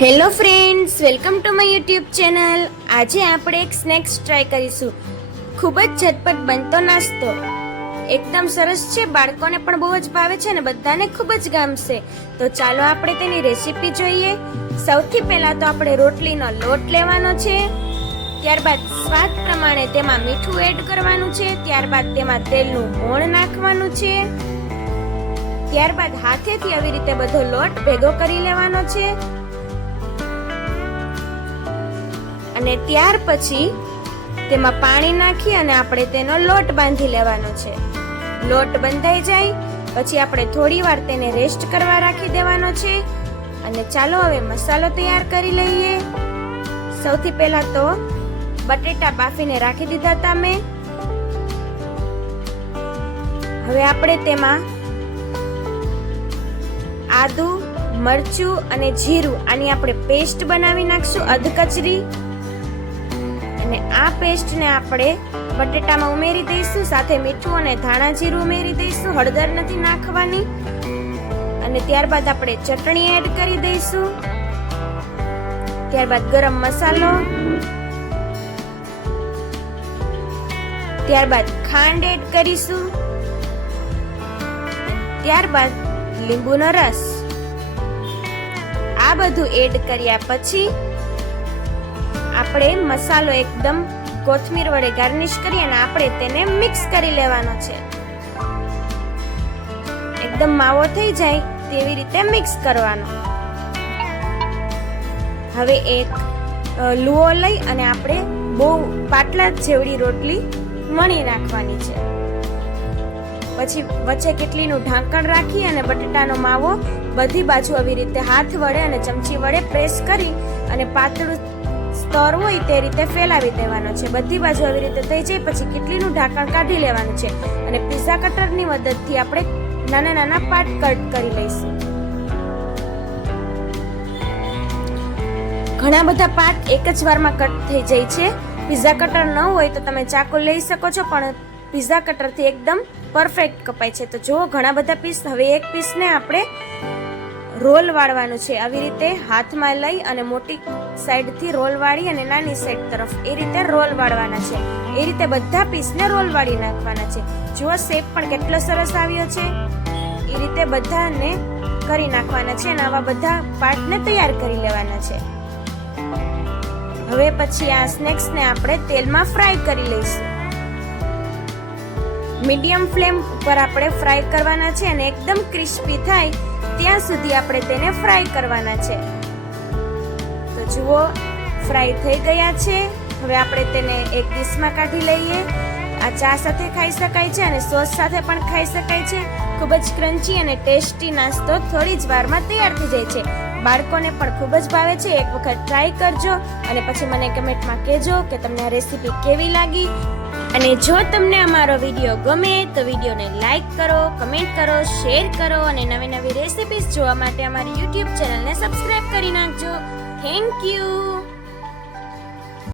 Hello friends, welcome to my YouTube channel. આજે આપણે એક સ્નેક્સ ટ્રાય કરીશું। ખૂબ જ ઝટપટ બનતો નાસ્તો, એકદમ સરસ છે, બાળકોને પણ બહુ જ ભાવે છે અને બધાને ખૂબ જ ગમશે। તો ચાલો આપણે તેની રેસીપી જોઈએ। સૌથી પહેલા તો આપણે રોટલીનો લોટ લેવાનો છે, ત્યારબાદ સ્વાદ પ્રમાણે તેમાં મીઠું એડ કરવાનું છે, ત્યારબાદ તેમાં તેલનું મોણ નાખવાનું છે, ત્યારબાદ હાથેથી આવી રીતે બધો લોટ ભેગો કરી લેવાનો છે અને ત્યાર પછી તેમાં પાણી નાખી અને આપણે તેનો લોટ બાંધી લેવાનો છે। લોટ બંધાઈ જાય પછી આપણે થોડી વાર તેને રેસ્ટ કરવા રાખી દેવાનો છે અને ચાલો હવે મસાલો તૈયાર કરી લઈએ। સૌથી પહેલા તો બટેટા બાફીને રાખી દીધા હતા મેં। હવે આપણે તેમાં આદુ, મરચું અને જીરું આની આપણે પેસ્ટ બનાવી નાખશું અધકચરી, અને આ પેસ્ટને આપણે બટેટામાં ઉમેરી દઈશું, સાથે મીઠું અને ધાણા જીરું ઉમેરી દઈશું, હળદર નથી નાખવાની, અને ત્યારબાદ આપણે ચટણી એડ કરી દઈશું, ત્યારબાદ ગરમ મસાલો, ત્યારબાદ ખાંડ એડ કરીશું, ત્યારબાદ લીંબુનો રસ। આ બધું એડ કર્યા પછી આપણે મસાલો એકદમ કોથમીર વડે ગાર્નિશ કરી અને આપણે તેને મિક્સ કરી લેવાનો છે। એકદમ માવો થઈ જાય તેવી રીતે મિક્સ કરવાનો। હવે એક લુઓ લઈ અને આપણે બહુ પાટલા જેવડી રોટલી વણી નાખવાની છે। પછી વચ્ચે કેટલીનું ઢાંકણ રાખી અને બટેટાનો માવો બધી બાજુ આવી રીતે હાથ વડે અને ચમચી વડે પ્રેસ કરી અને પાતળું સ્તર હોય તે રીતે ફેલાવી દેવાનો છે। બધી બાજુ આવી રીતે થઈ જાય પછી કેટલીનું ઢાંકણ કાઢી લેવાનું છે અને પિઝા કટરની મદદથી આપણે નાના નાના પાર્ટ કટ કરી લઈશું। ઘણા બધા પાર્ટ એક જ વારમાં કટ થઈ જાય છે। પિઝા કટર ન હોય તો તમે ચાકુ લઈ શકો છો, પણ પિઝા કટરથી એકદમ પરફેક્ટ કપાય છે। તો જુઓ ઘણા બધા પીસ। હવે એક પીસને આપણે રોલ વાળવાનું છે, આવી રીતે હાથમાં લઈ અને મોટી સાઈડથી રોલ વાળી અને નાની સાઈડ તરફ એ રીતે રોલ વાળવાના છે। એ રીતે બધા પીસને રોલ વાળી નાખવાના છે। જુઓ શેપ પણ કેટલો સરસ આવ્યો છે। એ રીતે બધાને કરી નાખવાના છે અને આવા બધા પાર્ટને તૈયાર કરી લેવાના છે। હવે પછી આ સ્નેક્સને આપણે તેલમાં ફ્રાય કરી લઈશું। મીડિયમ ફ્લેમ ઉપર આપણે ફ્રાય કરવાના છે અને એકદમ ક્રિસ્પી થાય ત્યાં સુધી આપણે તેને ફ્રાય કરવાના છે। તો જુઓ ફ્રાય થઈ ગયા છે। હવે આપણે તેને એક ડીશમાં કાઢી લઈએ। આ ચા સાથે ખાઈ શકાય છે અને સોસ સાથે પણ ખાઈ શકાય છે। ખૂબ જ ક્રન્ચી અને ટેસ્ટી નાસ્તો થોડી જ વારમાં તૈયાર થઈ જાય છે। બાળકોને પણ ખૂબ જ ભાવે છે। એક વખત ટ્રાય કરજો અને પછી મને કમેન્ટમાં કહેજો કે તમને આ રેસીપી કેવી લાગી। અને જો તમને અમારો વિડીયો ગમે તો વિડીયોને લાઈક કરો, કમેન્ટ કરો, શેર કરો અને નવી નવી રેસીપીઝ જોવા માટે અમારી યુટ્યુબ ચેનલને સબસ્ક્રાઇબ કરી નાખજો। Thank you.